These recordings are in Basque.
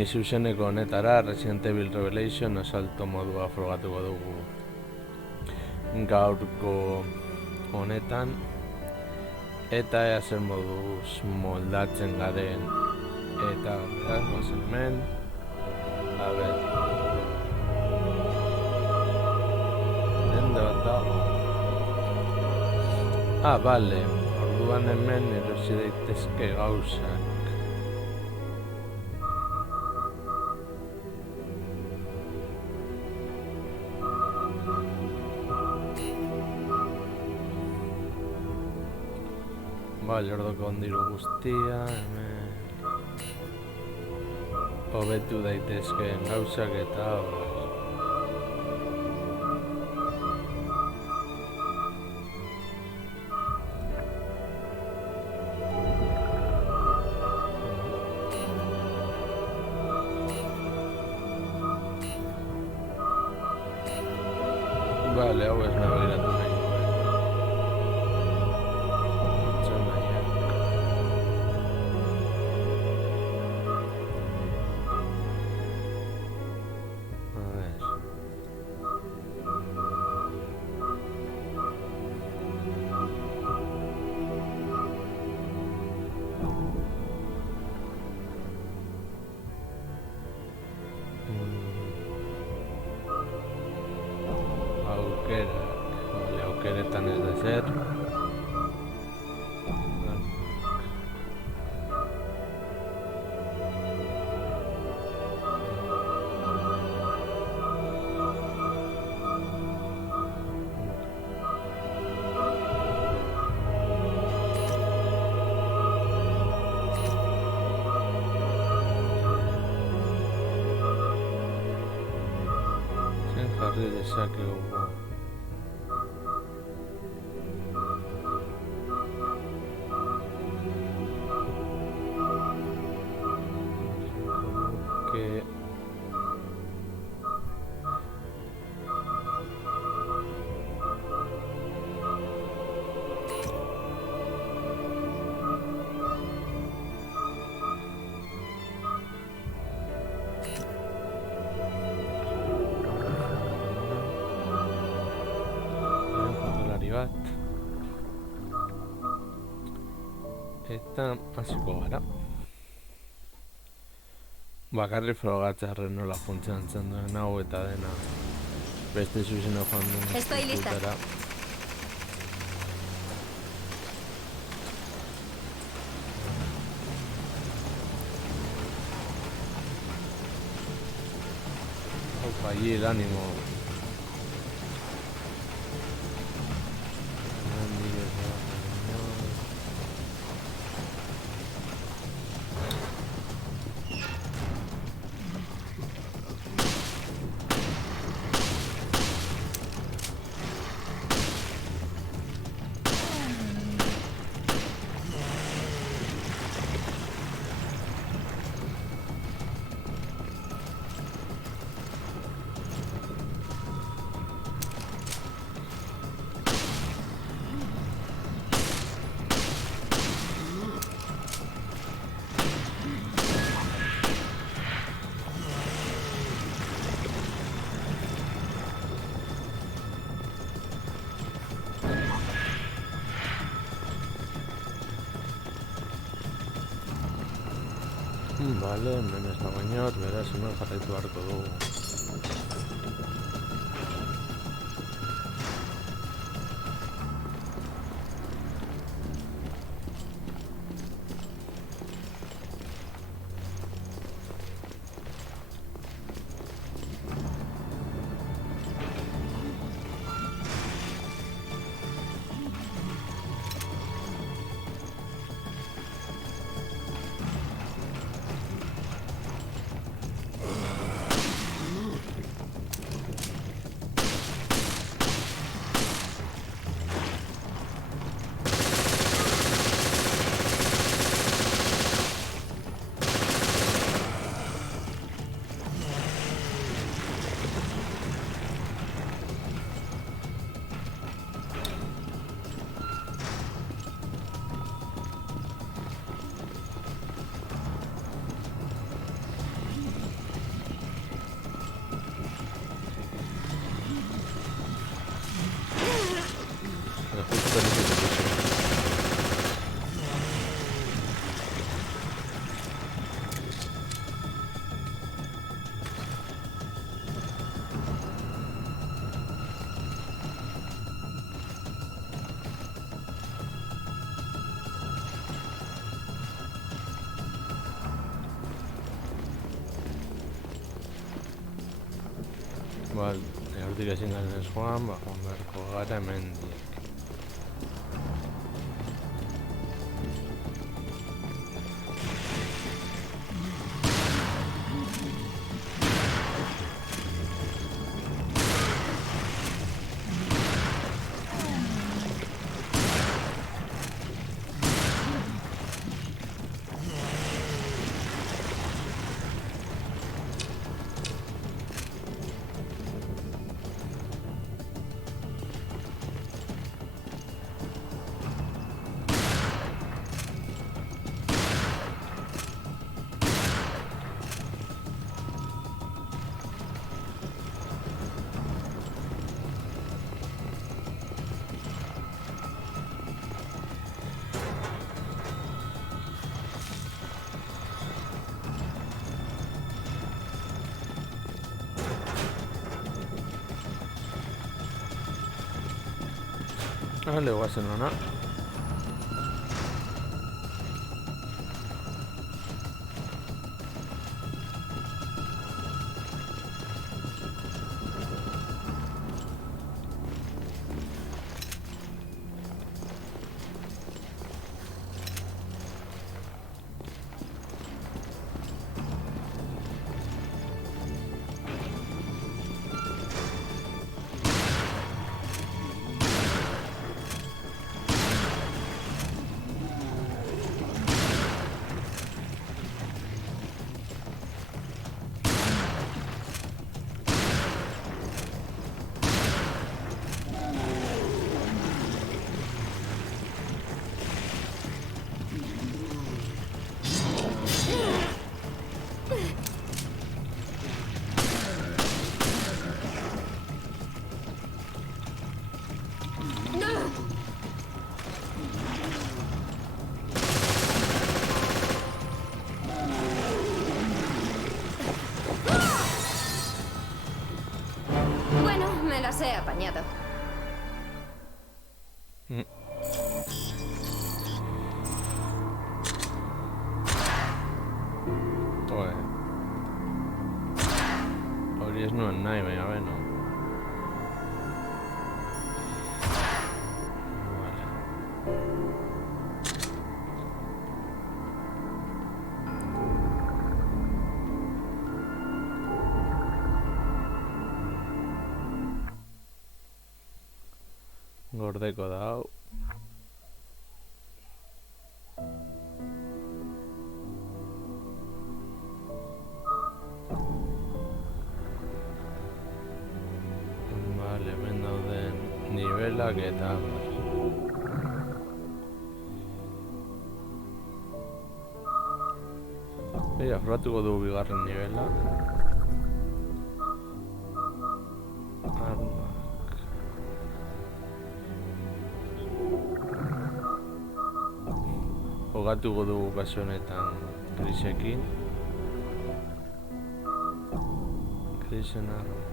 Zuzeneko honetara Resident Evil Revelation asalto modua frogatuko dugu gaurko honetan eta ea zer moduz moldatzen garen eta goazen hemen a ber dende bat dago bale, orduan hemen erosi daitezke gauzak. Bale, ordoko ondiru guztia, hemen hobetu daitezkeen gauzak eta bale, hau ez nabagiratu nahi. Aukeretan ez da zer. Zen jarri dezakegu. Bat eta hasiko gara bakarri frogatzearen nola funtzionatzen duen hau eta dena beste zuzena joan duen Estoy lista. Opa, allí el ánimo. Vale, hemen ez dago inor, beraz hemen jarraitu beharko dugu. hortik ezin garen ez joan beharko gara hemendik. Le guazen hona. Las he apañado. Hori ez nuen nahi, baina beno. Gordeko da hau. Vale, hemen dauden nivelak eta probatuko dugu bigarren nivela. Jogatuko dugu kasu honetan Chrisekin. Chrisen armak.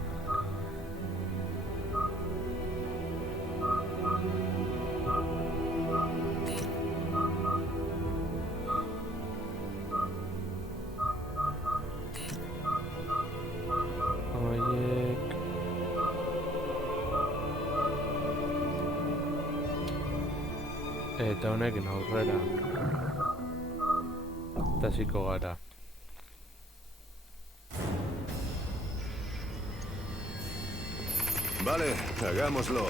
Haiek eta honekin aurrera eta hasiko gara. Vale, hagámoslo.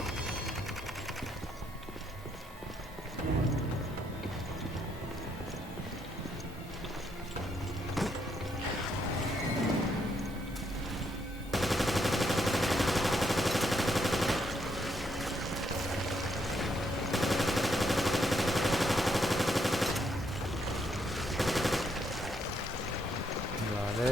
Vale.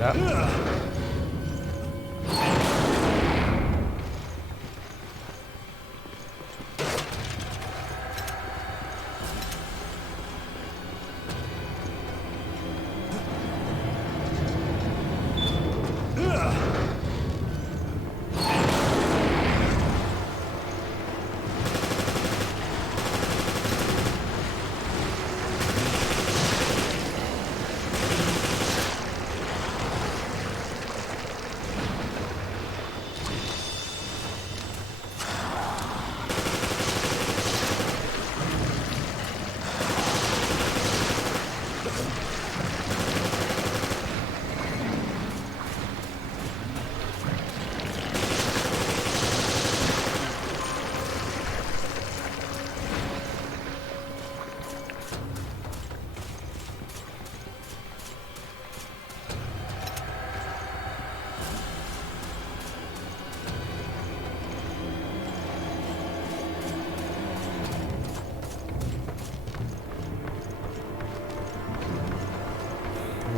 fuera.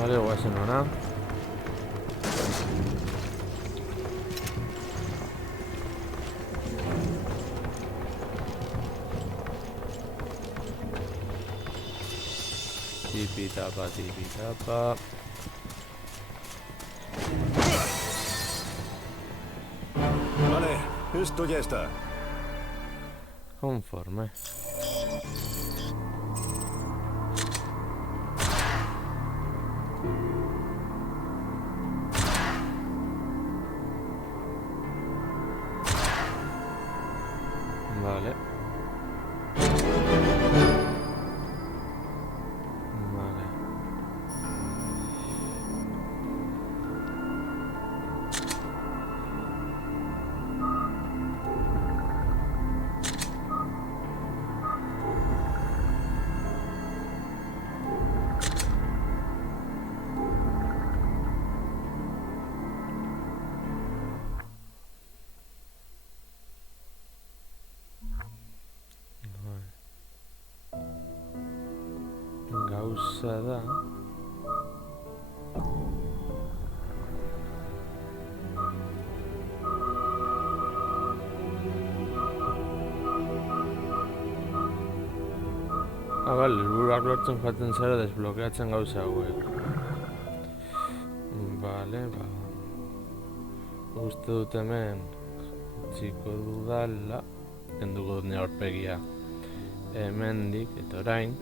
Vale, guasen ona. Tipi tapa, tipi tapa. Vale, esto ya está. Conforme. Vale. Vale. Gauza da. Bale, helburuak lortzen joaten zara desblokeatzen gauza hauek. Bale, ba. Uste dut hemen utziko dudala, kenduko dut nire aurpegia hemendik eta orain